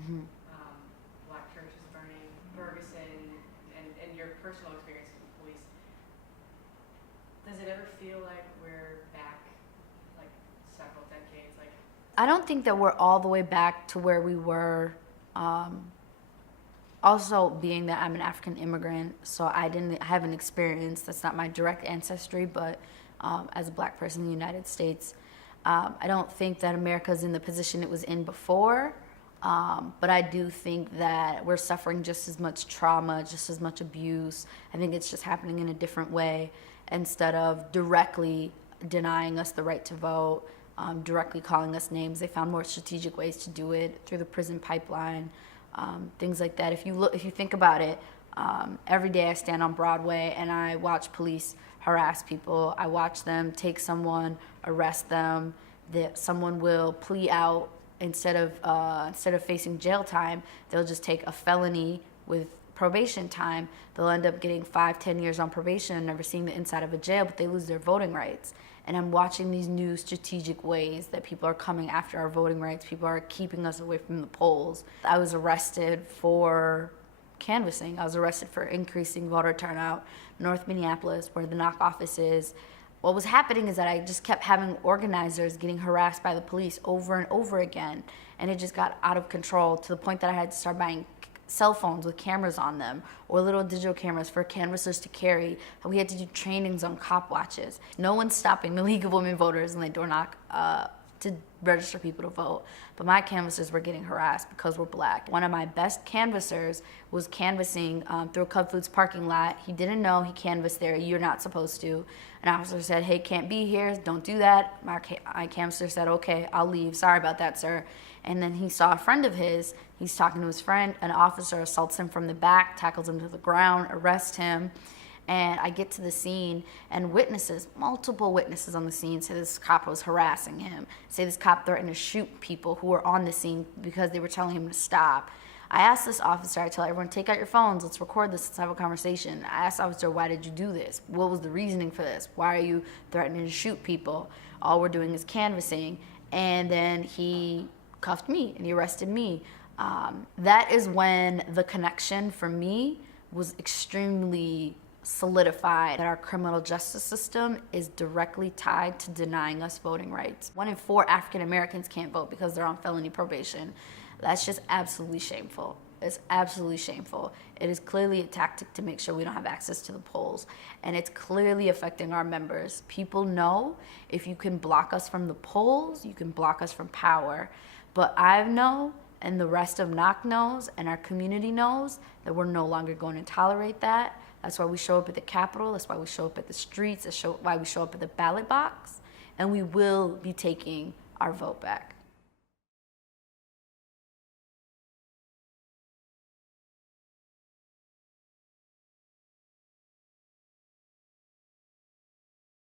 Mm-hmm. Black churches burning, Ferguson, and your personal experience with police. Does it ever feel like we're back, like, several decades? Like, I don't think that we're all the way back to where we were. Also, being that I'm an African immigrant, so I haven't experienced, that's not my direct ancestry, but as a black person in the United States, I don't think that America's in the position it was in before, but I do think that we're suffering just as much trauma, just as much abuse. I think it's just happening in a different way. Instead of directly denying us the right to vote, directly calling us names, they found more strategic ways to do it through the prison pipeline. Things like that. If you think about it, every day I stand on Broadway and I watch police harass people. I watch them take someone, arrest them. That someone will plea out instead of facing jail time. They'll just take a felony with probation time. They'll end up getting 5-10 years on probation and never seeing the inside of a jail, but they lose their voting rights. And I'm watching these new strategic ways that people are coming after our voting rights. People are keeping us away from the polls. I was arrested for canvassing. I was arrested for increasing voter turnout. North Minneapolis, where the knock office is. What was happening is that I just kept having organizers getting harassed by the police over and over again. And it just got out of control to the point that I had to start buying cell phones with cameras on them, or little digital cameras for canvassers to carry. We had to do trainings on cop watches. No one's stopping the League of Women Voters when they door knock to register people to vote. But my canvassers were getting harassed because we're black. One of my best canvassers was canvassing through a Cub Foods parking lot. He didn't know he canvassed there. You're not supposed to. An officer said, "Hey, can't be here. Don't do that." My canvasser said, "Okay, I'll leave. Sorry about that, sir." And then he saw a friend of his. He's talking to his friend. An officer assaults him from the back, tackles him to the ground, arrests him. And I get to the scene, and witnesses, multiple witnesses on the scene, say this cop was harassing him, say this cop threatened to shoot people who were on the scene because they were telling him to stop. I asked this officer, I tell everyone, take out your phones, let's record this, let's have a conversation. I asked the officer, why did you do this? What was the reasoning for this? Why are you threatening to shoot people? All we're doing is canvassing. And then he cuffed me, and he arrested me. That is when the connection for me was extremely solidified, that our criminal justice system is directly tied to denying us voting rights. 1 in 4 African Americans can't vote because they're on felony probation. That's just absolutely shameful. It's absolutely shameful. It is clearly a tactic to make sure we don't have access to the polls, and it's clearly affecting our members. People know if you can block us from the polls, you can block us from power. But I know, and the rest of NOC knows, and our community knows, that we're no longer going to tolerate that. That's why we show up at the Capitol. That's why we show up at the streets. That's why we show up at the ballot box. And we will be taking our vote back.